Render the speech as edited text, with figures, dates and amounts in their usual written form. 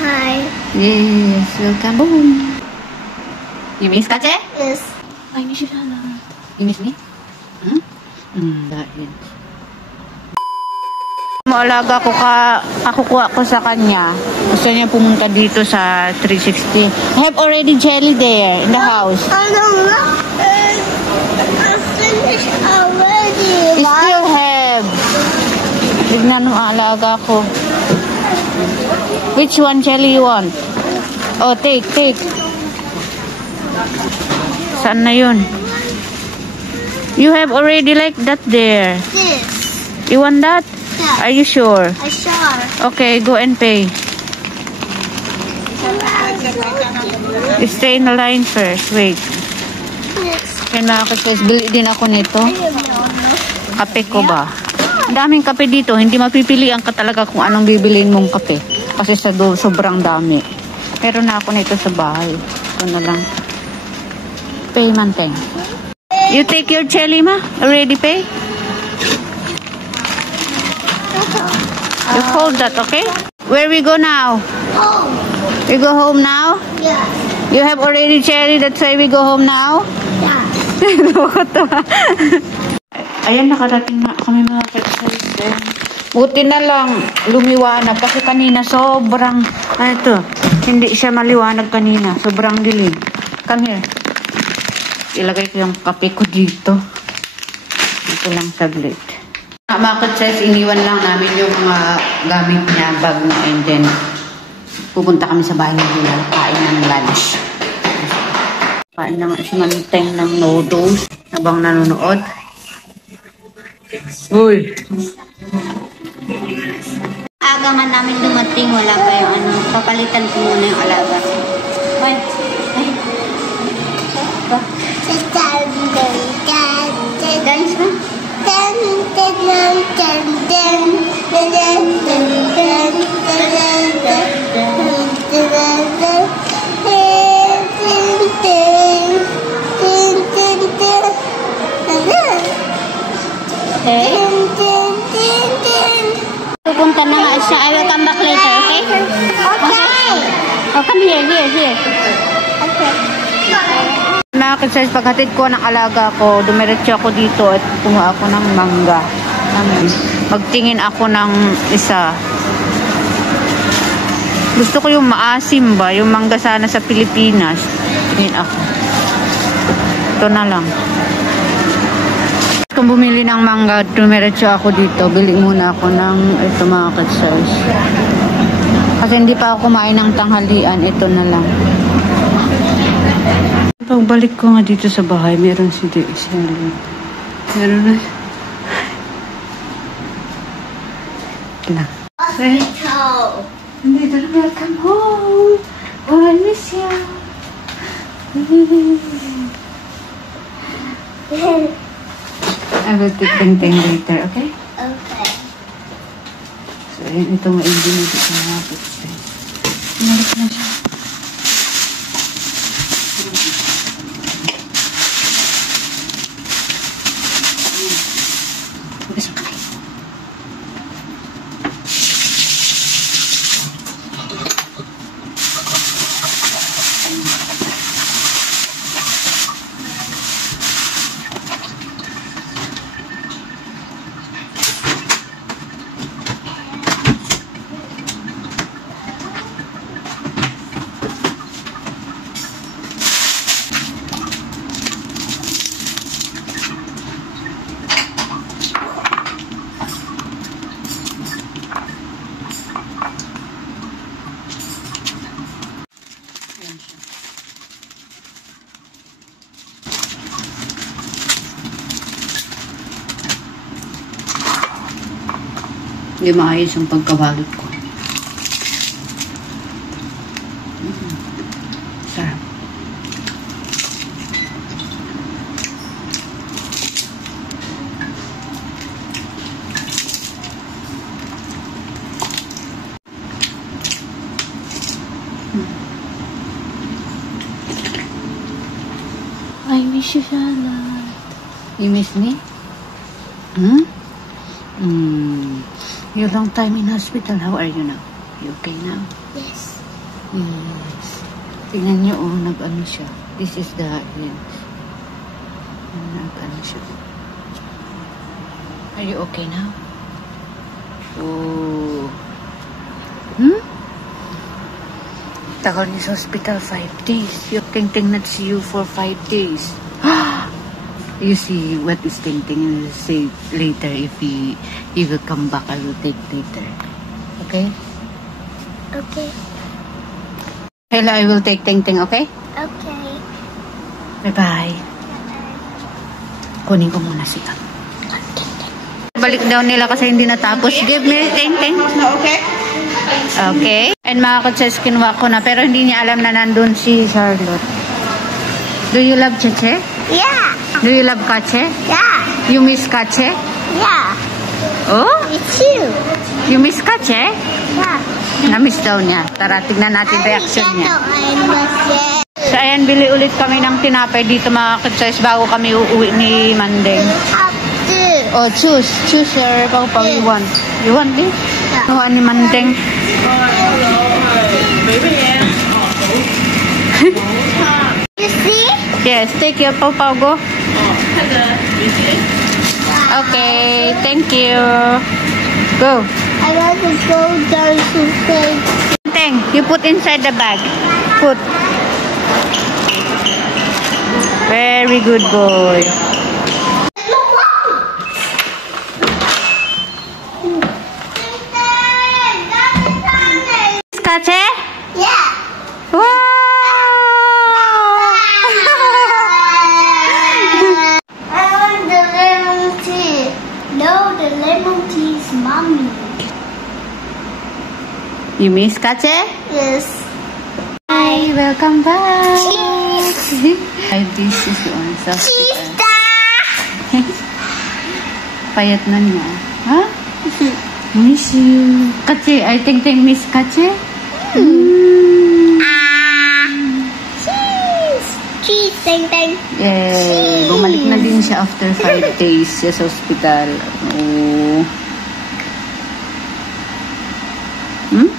Hi. Yes, welcome home. You miss Kache? Yes. I miss you sana. You miss me? Dahil. Maalaga ko kakukuha ko sa kanya. Gusto niya pumunta dito sa 360. I have already jelly there in the house. I don't know. I finished already. You still have. Tignan mo alaga ko. Which one jelly you want? Oh, take. Saan na yun? You have already like that there. This. You want that? Yeah. Are you sure? I sure. Okay, go and pay. You stay in the line first. Wait. Yes. Yan mga ka-sis, bili din ako nito. Kape ko ba? Ang daming kape dito. Hindi mapipilian ka talaga kung anong bibiliin mong kape. Kasi sa sobrang dami. Meron na ako nito sa bahay. Ito na lang. Pay manteng. You take your jelly, ma? Already pay? You hold that, okay? Where we go now? Home. We go home now? Yeah. You have already jelly, that's why we go home now? Yeah. Ayan, nakarating na kami mga exercise. Buti na lang, lumiwanag. Kasi kanina sobrang, hindi siya maliwanag kanina. Sobrang dilim. Come here. Ilagay ko yung kape ko dito. Dito lang saglit. Mga ka-chess, iniwan lang namin yung mga gamit niya, bag na, and then pupunta kami sa bahay nila, kain ng lunch. Kain ng simanteng ng noodles habang nanonood. Uy! Aga nga namin dumating, wala pa yung ano, papalitan ko muna yung alaga. Ay! Dance ba? Okay. Pupunta na nga siya. I will come back later, okay? Okay. Oh, come here. Okay. Nakakasay, paghatid ko ng alaga ko, dumiretso ako dito at kumuha ako ng mangga. Magtingin ako ng isa. Gusto ko yung maasim ba? Yung mangga sana sa Pilipinas. Tingin ako. Ito na lang. Kung bumili ng mangga, dumiretso ako dito. Bili muna ako ng ito mga katsay. Kasi hindi pa ako kumain ng tanghalian. Ito na lang. Pagbalik ko nga dito sa bahay, meron si Daisy. Meron na. Na. Hospital. Nandito na, welcome home. Oh, I miss you. I will take Teng later, okay? Okay. So, ayan, ito nga yung dito sa mga pizza. Pinalik na siya. Hindi maayos ang pagkabalot ko. Sarap. I miss you, Charlotte. You miss me? You long time in hospital. How are you now? You okay now? Yes. Yes. Tingnan niyo, oh, nag-ano siya. This is the lens. Nag-ano siya. Are you okay now? Oh. Tagal niyo sa hospital 5 days. Yung Ting-Ting not see you for 5 days. You see what is Ting-Ting will say later if he will come back. I will take later. Okay? Okay. Hello, I will take Ting-Ting, okay? Okay. Bye-bye. Kunin ko muna siya. Balik daw nila kasi hindi natapos. Give me Ting-Ting. Okay. Okay. And mga kutses, kinuha ko na. Pero hindi niya alam na nandun si Charlotte. Do you love Cheche? Yeah. Do you love Kache? Yeah. You miss Kache? Yeah. Oh? It's you. You miss Kache? Yeah. Na-miss daw niya. Tara, tignan natin reaction niya. I must So, ayan, bili ulit kami ng tinapay dito mga kutses bago kami uuwi ni Mandeng. have to. Oh, choose. Choose your papa you want. You want this? Yeah. Kuha ni Mandeng. You see? Yes, take your papa go. Okay, thank you. Go. I want to go down to play. Mandeng, you put inside the bag. Put. Very good boy. Kache? Yeah. Wow! I want the lemon tea. No, the lemon tea is mommy. You miss Kache? Yes. Hi, welcome back. Cheese. Hi, this is on Cheese. Payat na niya. Ha? Miss you. Kache, I think they miss Kache. Cheese. Cheese. Ding ding. Yeah, bumalik na din siya after 5 days siya sa hospital. Oh. Hmm?